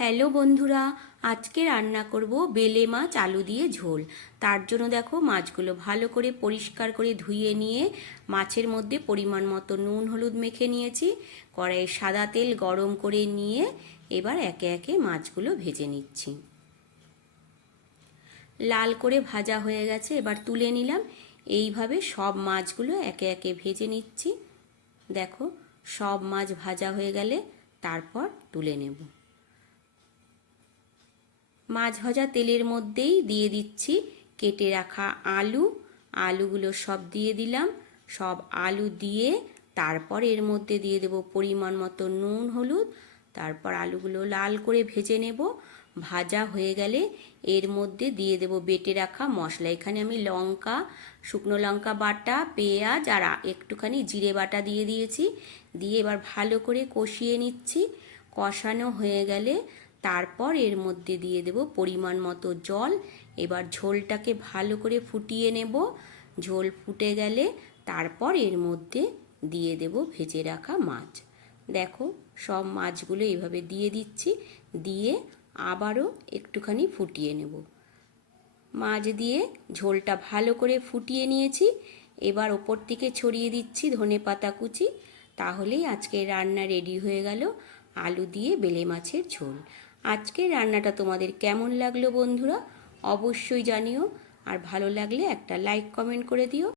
Hello বন্ধুরা, আজকে রান্না করব বেলে মাছ আলু দিয়ে ঝোল। তার জন্য দেখো মাছগুলো ভালো করে পরিষ্কার করে ধুয়ে নিয়ে মাছের মধ্যে পরিমাণ মতো নুন হলুদ মেখে নিয়েছি। কড়াইয়ে সাদা তেল গরম করে নিয়ে এবার একে একে মাছগুলো ভেজে নিচ্ছি। লাল করে ভাজা হয়ে গেছে, এবার তুলে নিলাম। এইভাবে সব মাছগুলো একে একে ভেজে নিচ্ছি। দেখো, সব মাছ ভাজা হয়ে গেলে তারপর তুলে নেব। মাছ ভাজা তেলের মধ্যেই দিয়ে দিচ্ছি কেটে রাখা আলুগুলো সব দিয়ে দিলাম। সব আলু দিয়ে তারপর এর মধ্যে দিয়ে দেব পরিমাণ মতো নুন হলুদ। তারপর আলুগুলো লাল করে ভেজে নেব। ভাজা হয়ে গেলে এর মধ্যে দিয়ে দেব বেটে রাখা মশলা। এখানে আমি লঙ্কা, শুকনো লঙ্কা বাটা, পেঁয়াজ আর একটুখানি জিরে বাটা দিয়ে দিয়েছি। দিয়ে এবার ভালো করে কষিয়ে নিচ্ছি। কষানো হয়ে গেলে তারপর এর মধ্যে দিয়ে দেব পরিমাণ মতো জল। এবার ঝোলটাকে ভালো করে ফুটিয়ে নেব। ঝোল ফুটে গেলে তারপর এর মধ্যে দিয়ে দেব ভেজে রাখা মাছ। দেখো, সব মাছগুলো এইভাবে দিয়ে দিচ্ছি, দিয়ে আবারও একটুখানি ফুটিয়ে নেব। মাছ দিয়ে ঝোলটা ভালো করে ফুটিয়ে নিয়েছি। এবার ওপর থেকে ছড়িয়ে দিচ্ছি ধনেপাতা কুচি। তাহলেই আজকের রান্না রেডি হয়ে গেল, আলু দিয়ে বেলে মাছের ঝোল। আজকের রান্নাটা তোমাদের কেমন লাগলো বন্ধুরা, অবশ্যই জানিও। আর ভালো লাগলে একটা লাইক কমেন্ট করে দিও।